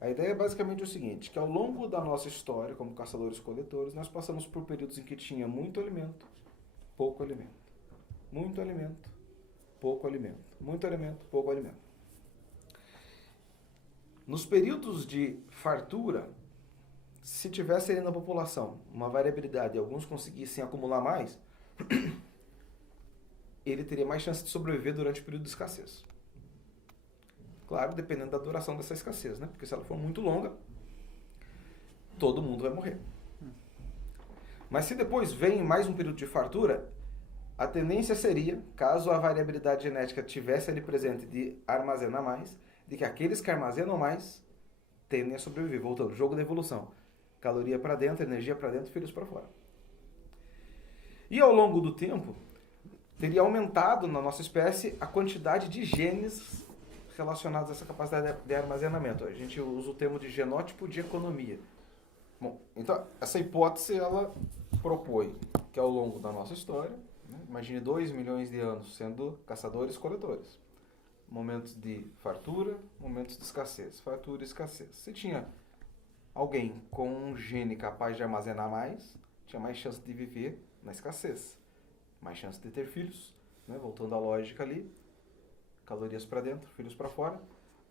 A ideia é basicamente o seguinte, que ao longo da nossa história como caçadores-coletores, nós passamos por períodos em que tinha muito alimento, pouco alimento. Muito alimento, pouco alimento. Muito alimento, pouco alimento. Nos períodos de fartura, se tivesse ali na população uma variabilidade e alguns conseguissem acumular mais, ele teria mais chance de sobreviver durante o período de escassez. Claro, dependendo da duração dessa escassez, né? Porque se ela for muito longa, todo mundo vai morrer. Mas se depois vem mais um período de fartura, a tendência seria, caso a variabilidade genética tivesse ali presente de armazenar mais, de que aqueles que armazenam mais tendem a sobreviver. Voltando, jogo da evolução. Caloria para dentro, energia para dentro, filhos para fora. E ao longo do tempo, teria aumentado na nossa espécie a quantidade de genes relacionados a essa capacidade de armazenamento. A gente usa o termo de genótipo de economia. Bom, então essa hipótese ela propõe que ao longo da nossa história, né, imagine 2 milhões de anos sendo caçadores-coletores. Momentos de fartura, momentos de escassez. Fartura e escassez. Se tinha alguém com um gene capaz de armazenar mais, tinha mais chance de viver na escassez. Mais chance de ter filhos, né? Voltando à lógica ali, calorias para dentro, filhos para fora.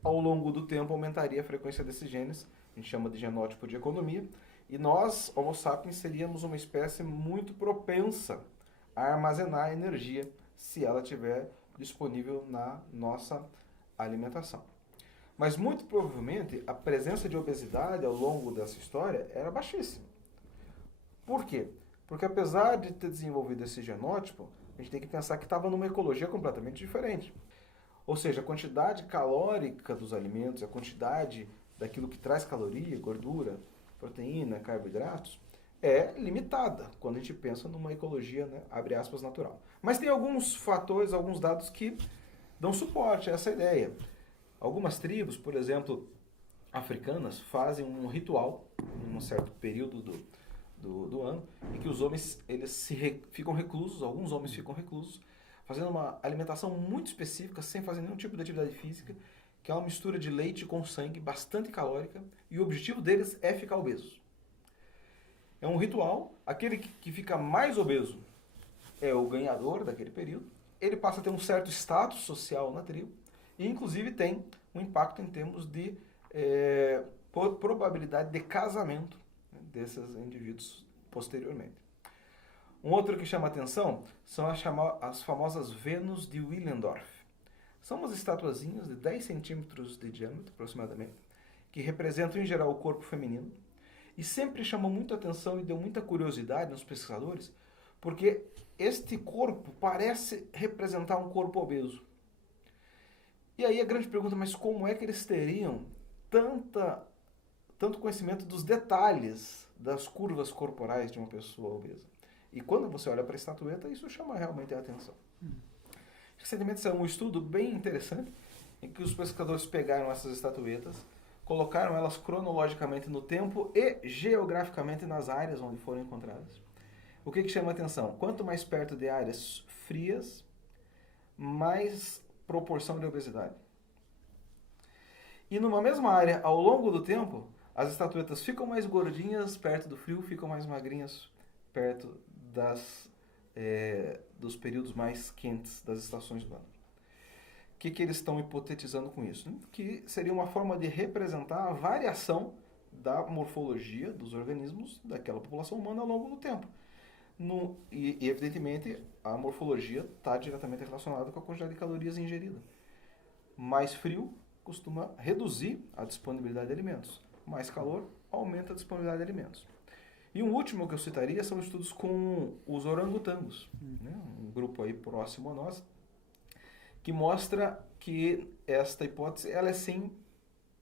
Ao longo do tempo aumentaria a frequência desses genes, a gente chama de genótipo de economia, e nós, Homo sapiens, seríamos uma espécie muito propensa a armazenar energia se ela estiver disponível na nossa alimentação. Mas muito provavelmente a presença de obesidade ao longo dessa história era baixíssima. Por quê? Porque apesar de ter desenvolvido esse genótipo, a gente tem que pensar que estava numa ecologia completamente diferente. Ou seja, a quantidade calórica dos alimentos, a quantidade daquilo que traz caloria, gordura, proteína, carboidratos, é limitada quando a gente pensa numa ecologia, né, abre aspas, natural. Mas tem alguns fatores, alguns dados que dão suporte a essa ideia. Algumas tribos, por exemplo, africanas, fazem um ritual em um certo período do ano, em que os homens ficam reclusos, alguns homens ficam reclusos, fazendo uma alimentação muito específica, sem fazer nenhum tipo de atividade física, que é uma mistura de leite com sangue, bastante calórica, e o objetivo deles é ficar obeso. É um ritual, aquele que fica mais obeso é o ganhador daquele período, ele passa a ter um certo status social na tribo, e inclusive tem um impacto em termos de probabilidade de casamento, né, desses indivíduos posteriormente. Um outro que chama atenção são as famosas Vênus de Willendorf. São umas estatuazinhas de 10 centímetros de diâmetro, aproximadamente, que representam em geral o corpo feminino, e sempre chamou muita atenção e deu muita curiosidade nos pesquisadores, porque este corpo parece representar um corpo obeso. E aí a grande pergunta, mas como é que eles teriam tanto conhecimento dos detalhes das curvas corporais de uma pessoa obesa? E quando você olha para a estatueta, isso chama realmente a atenção. Recentemente saiu um estudo bem interessante, em que os pesquisadores pegaram essas estatuetas, colocaram elas cronologicamente no tempo e geograficamente nas áreas onde foram encontradas. O que chama a atenção? Quanto mais perto de áreas frias, mais proporção de obesidade. E numa mesma área, ao longo do tempo, as estatuetas ficam mais gordinhas perto do frio, ficam mais magrinhas perto dos períodos mais quentes das estações do ano. O que eles estão hipotetizando com isso? Que seria uma forma de representar a variação da morfologia dos organismos daquela população humana ao longo do tempo. E evidentemente, a morfologia está diretamente relacionada com a quantidade de calorias ingerida. Mais frio costuma reduzir a disponibilidade de alimentos. Mais calor aumenta a disponibilidade de alimentos. E um último que eu citaria são estudos com os orangotangos, né? Um grupo aí próximo a nós, que mostra que esta hipótese ela é sim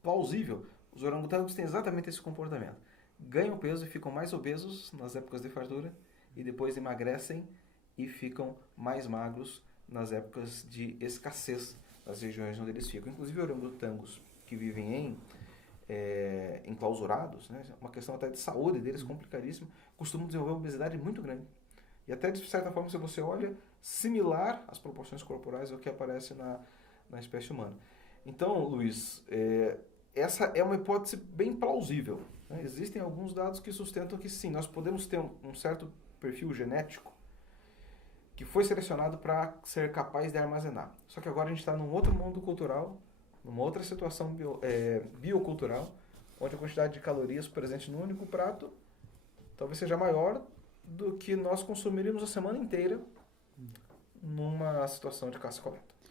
plausível. Os orangotangos têm exatamente esse comportamento. Ganham peso e ficam mais obesos nas épocas de fartura e depois emagrecem e ficam mais magros nas épocas de escassez das regiões onde eles ficam. Inclusive orangotangos que vivem enclausurados, né? Uma questão até de saúde deles complicadíssima, costumam desenvolver uma obesidade muito grande. E até de certa forma, se você olha, similar às proporções corporais ao que aparece na espécie humana. Então, Luiz, essa é uma hipótese bem plausível, né? Existem alguns dados que sustentam que sim, nós podemos ter um certo perfil genético que foi selecionado para ser capaz de armazenar. Só que agora a gente está num outro mundo cultural, numa outra situação biocultural, onde a quantidade de calorias presente no único prato talvez seja maior do que nós consumiríamos a semana inteira numa situação de caça e coleta.